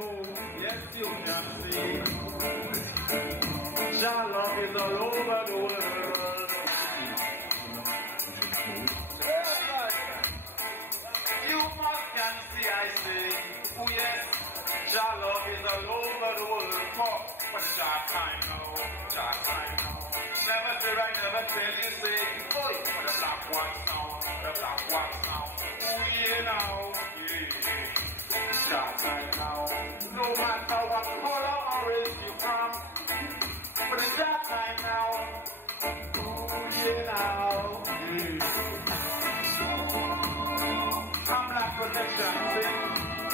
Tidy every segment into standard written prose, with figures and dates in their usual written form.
rainbow, yes you can see. Your love is all over the world. You must can see, I say, oh yes, your love is all over the world. But it's dark time now, dark time now. Never say I never tell you, say, boy, for the black wax now, the black wax now. Oh yeah now, yeah. It's dark time now. No matter what color or race you from, but it's dark time now. Oh yeah now, yeah. I'm black protection, see?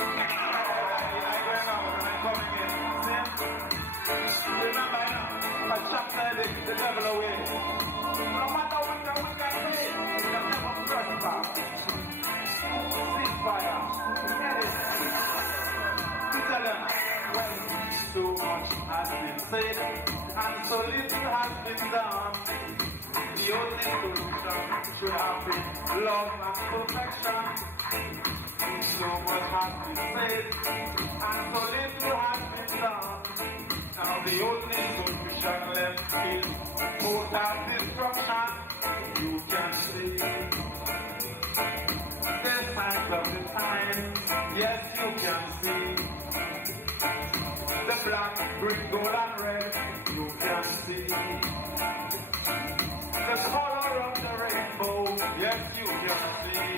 I going out and I'm coming in, see? Remember now, I shot the devil away. No matter what we can say, we can never prosper. Ceasefire, get it? To tell them, well, so much has been said, and so little has been done. The only solution should have been love and perfection. So much has been said, and so little has been done. Now the only solution left is total destruction. You can see the signs of the time. Yes, you can see the black, green, gold and red. You can see the color of the rainbow. Yes, you can see